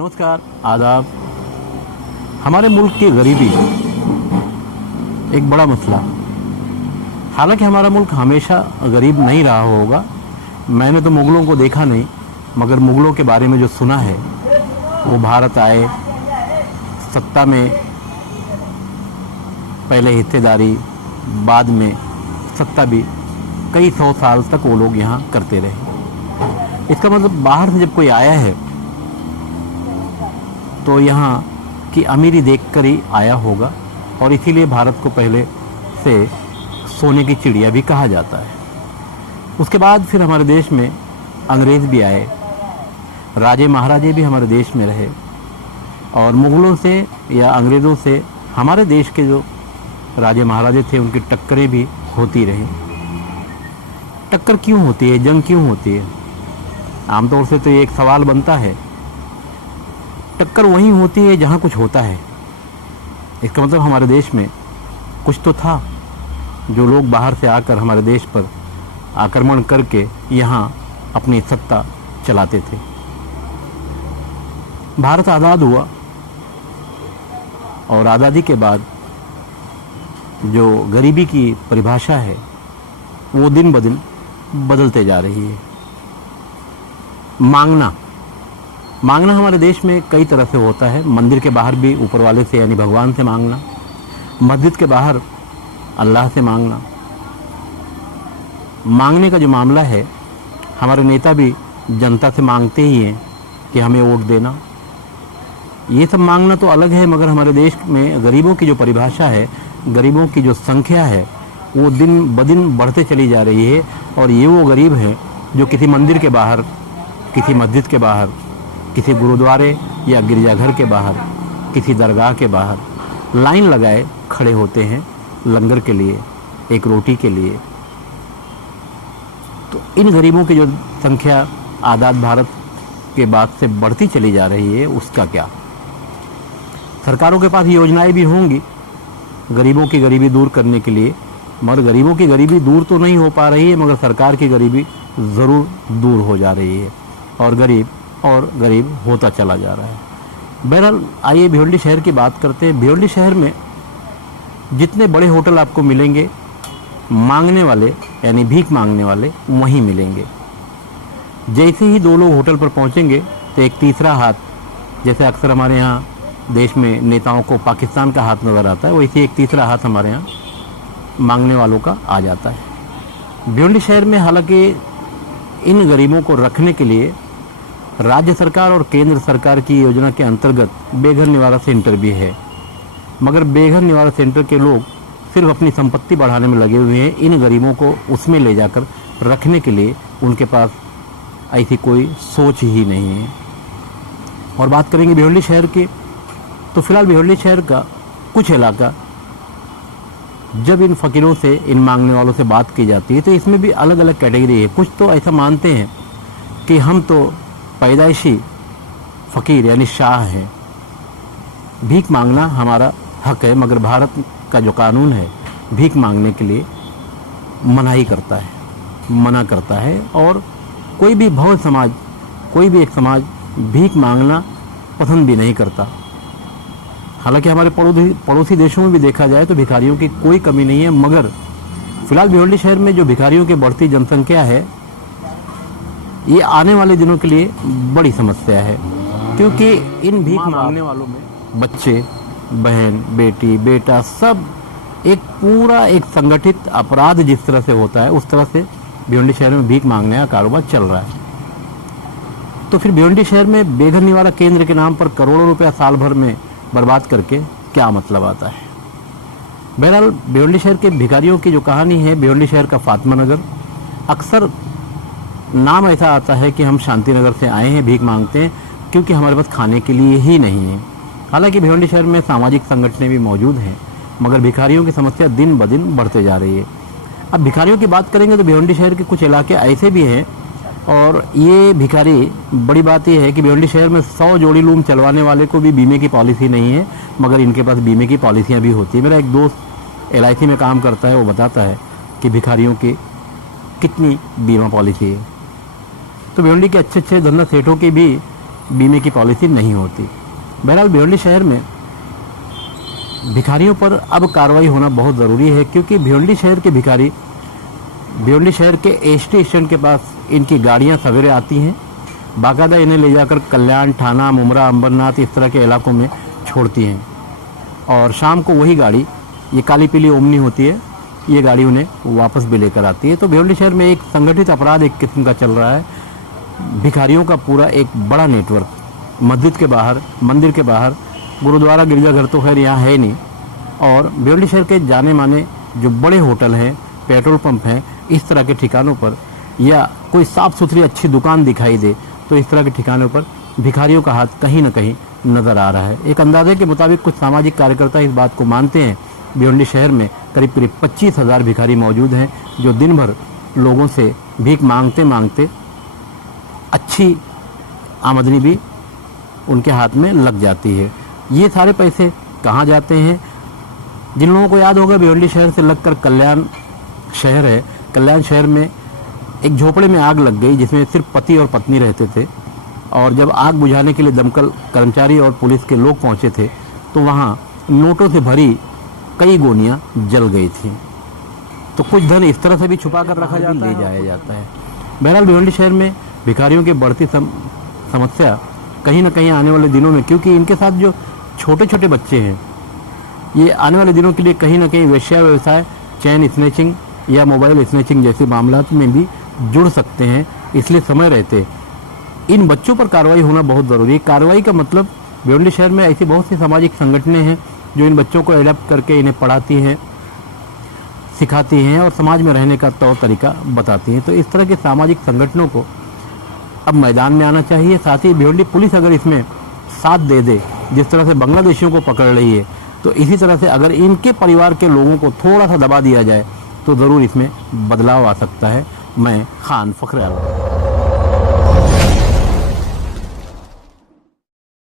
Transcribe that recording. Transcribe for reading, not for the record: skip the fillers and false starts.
नमस्कार, आदाब। हमारे मुल्क की गरीबी एक बड़ा मसला। हालांकि हमारा मुल्क हमेशा गरीब नहीं रहा होगा। मैंने तो मुग़लों को देखा नहीं, मगर मुग़लों के बारे में जो सुना है, वो भारत आए, सत्ता में पहले हिस्सेदारी, बाद में सत्ता भी कई सौ साल तक वो लोग यहाँ करते रहे। इसका मतलब बाहर से जब कोई आया है तो यहाँ की अमीरी देखकर ही आया होगा, और इसीलिए भारत को पहले से सोने की चिड़िया भी कहा जाता है। उसके बाद फिर हमारे देश में अंग्रेज़ भी आए, राजे महाराजे भी हमारे देश में रहे, और मुग़लों से या अंग्रेज़ों से हमारे देश के जो राजे महाराजे थे उनकी टक्करें भी होती रहीं। टक्कर क्यों होती है, जंग क्यों होती है? आमतौर से तो ये एक सवाल बनता है। टक्कर वहीं होती है जहाँ कुछ होता है। इसका मतलब हमारे देश में कुछ तो था, जो लोग बाहर से आकर हमारे देश पर आक्रमण करके यहाँ अपनी सत्ता चलाते थे। भारत आज़ाद हुआ, और आज़ादी के बाद जो गरीबी की परिभाषा है वो दिन ब दिन बदलते जा रही है। मांगना हमारे देश में कई तरह से होता है। मंदिर के बाहर भी ऊपर वाले से यानी भगवान से मांगना, मस्जिद के बाहर अल्लाह से मांगना। मांगने का जो मामला है, हमारे नेता भी जनता से मांगते ही हैं कि हमें वोट देना। ये सब मांगना तो अलग है, मगर हमारे देश में गरीबों की जो परिभाषा है, गरीबों की जो संख्या है, वो दिन ब दिन बढ़ते चली जा रही है। और ये वो गरीब हैं जो किसी मंदिर के बाहर, किसी मस्जिद के बाहर, किसी गुरुद्वारे या गिरजाघर के बाहर, किसी दरगाह के बाहर लाइन लगाए खड़े होते हैं लंगर के लिए, एक रोटी के लिए। तो इन गरीबों की जो संख्या आज़ाद भारत के बाद से बढ़ती चली जा रही है, उसका क्या? सरकारों के पास योजनाएं भी होंगी गरीबों की गरीबी दूर करने के लिए, मगर गरीबों की गरीबी दूर तो नहीं हो पा रही है, मगर सरकार की गरीबी ज़रूर दूर हो जा रही है, और गरीब होता चला जा रहा है। बहरहाल आइए भिवंडी शहर की बात करते हैं। भिवंडी शहर में जितने बड़े होटल आपको मिलेंगे, मांगने वाले यानी भीख मांगने वाले वहीं मिलेंगे। जैसे ही दो लोग होटल पर पहुंचेंगे तो एक तीसरा हाथ, जैसे अक्सर हमारे यहाँ देश में नेताओं को पाकिस्तान का हाथ नज़र आता है, वैसे एक तीसरा हाथ हमारे यहाँ मांगने वालों का आ जाता है। भिवंडी शहर में हालांकि इन गरीबों को रखने के लिए राज्य सरकार और केंद्र सरकार की योजना के अंतर्गत बेघर निवारण सेंटर भी है, मगर बेघर निवारण सेंटर के लोग सिर्फ अपनी संपत्ति बढ़ाने में लगे हुए हैं। इन गरीबों को उसमें ले जाकर रखने के लिए उनके पास ऐसी कोई सोच ही नहीं है। और बात करेंगे भिवंडी शहर की, तो फिलहाल भिवंडी शहर का कुछ इलाका, जब इन फ़कीरों से, इन मांगने वालों से बात की जाती है तो इसमें भी अलग अलग कैटेगरी है। कुछ तो ऐसा मानते हैं कि हम तो पैदाइशी फ़कीर यानी शाह हैं, भीख मांगना हमारा हक है, मगर भारत का जो कानून है भीख मांगने के लिए मना करता है। और कोई भी भव समाज, कोई भी एक समाज भीख मांगना पसंद भी नहीं करता। हालांकि हमारे पड़ोसी देशों में भी देखा जाए तो भिखारियों की कोई कमी नहीं है, मगर फिलहाल भिवंडी शहर में जो भिखारियों की बढ़ती जनसंख्या है, ये आने वाले दिनों के लिए बड़ी समस्या है, क्योंकि इन भीख मांगने वालों में बच्चे, बहन, बेटी, बेटा सब एक संगठित अपराध जिस तरह से होता है, उस तरह से भिवंडी शहर में भीख मांगने का कारोबार चल रहा है। तो फिर भिवंडी शहर में बेघर निवारण केंद्र के नाम पर करोड़ों रुपया साल भर में बर्बाद करके क्या मतलब आता है? बहरहाल भिवंडी शहर के भिखारियों की जो कहानी है, भिवंडी शहर का फातिमा नगर, अक्सर नाम ऐसा आता है कि हम शांति नगर से आए हैं, भीख मांगते हैं, क्योंकि हमारे पास खाने के लिए ही नहीं है। हालांकि भिवंडी शहर में सामाजिक संगठनें भी मौजूद हैं, मगर भिखारियों की समस्या दिन ब दिन बढ़ते जा रही है। अब भिखारियों की बात करेंगे तो भिवंडी शहर के कुछ इलाके ऐसे भी हैं, और ये भिखारी, बड़ी बात यह है कि भिवंडी शहर में 100 जोड़ी लूम चलवाने वाले को भी बीमे की पॉलिसी नहीं है, मगर इनके पास बीमे की पॉलिसियाँ भी होती है। मेरा एक दोस्त LIC में काम करता है, वो बताता है कि भिखारियों की कितनी बीमा पॉलिसी है। तो भिवंडी के अच्छे धंधा सेठों की भी बीमे की पॉलिसी नहीं होती। बहरहाल भिवंडी शहर में भिखारियों पर अब कार्रवाई होना बहुत ज़रूरी है, क्योंकि भिवंडी शहर के भिखारी भिवंडी शहर के एसटी स्टैंड के पास इनकी गाड़ियां सवेरे आती हैं, बाकायदा इन्हें ले जाकर कल्याण, थाना, मुमरा, अंबरनाथ इस तरह के इलाकों में छोड़ती हैं और शाम को वही गाड़ी, ये काली पीली ओमनी होती है, ये गाड़ी उन्हें वापस भी लेकर आती है। तो भिवंडी शहर में एक संगठित अपराध एक किस्म का चल रहा है। भिखारियों का पूरा एक बड़ा नेटवर्क मस्जिद के बाहर, मंदिर के बाहर, गुरुद्वारा गिरजाघर तो खैर यहाँ है नहीं, और भिवंडी शहर के जाने माने जो बड़े होटल हैं, पेट्रोल पंप हैं, इस तरह के ठिकानों पर या कोई साफ़ सुथरी अच्छी दुकान दिखाई दे तो इस तरह के ठिकानों पर भिखारियों का हाथ कहीं न कहीं नज़र आ रहा है। एक अंदाजे के मुताबिक कुछ सामाजिक कार्यकर्ता इस बात को मानते हैं, भिवंडी शहर में करीब 25,000 भिखारी मौजूद हैं जो दिन भर लोगों से भीख मांगते मांगते अच्छी आमदनी भी उनके हाथ में लग जाती है। ये सारे पैसे कहाँ जाते हैं? जिन लोगों को याद होगा, भिवंडी शहर से लगकर कल्याण शहर है। कल्याण शहर में एक झोपड़े में आग लग गई जिसमें सिर्फ पति और पत्नी रहते थे, और जब आग बुझाने के लिए दमकल कर्मचारी और पुलिस के लोग पहुंचे थे तो वहां नोटों से भरी कई गोनियां जल गई थी। तो कुछ धन इस तरह से भी छुपा कर रखा जाता है, ले जाया जाता है। बहरहाल भिवंडी शहर में भिखारियों की बढ़ती समस्या कहीं ना कहीं आने वाले दिनों में, क्योंकि इनके साथ जो छोटे छोटे बच्चे हैं, ये आने वाले दिनों के लिए कहीं ना कहीं वेश्या व्यवसाय, चैन स्नैचिंग या मोबाइल स्नैचिंग जैसे मामलात में भी जुड़ सकते हैं। इसलिए समय रहते इन बच्चों पर कार्रवाई होना बहुत ज़रूरी है। कार्रवाई का मतलब, भिवंडी शहर में ऐसी बहुत सी सामाजिक संगठनें हैं जो इन बच्चों को एडप्ट करके इन्हें पढ़ाती हैं, सिखाती हैं और समाज में रहने का तौर तरीका बताती हैं। तो इस तरह के सामाजिक संगठनों को अब मैदान में आना चाहिए। साथ ही भिवंडी पुलिस अगर इसमें साथ दे दे, जिस तरह से बांग्लादेशियों को पकड़ रही है, तो इसी तरह से अगर इनके परिवार के लोगों को थोड़ा सा दबा दिया जाए तो ज़रूर इसमें बदलाव आ सकता है। मैं खान फखर आलम।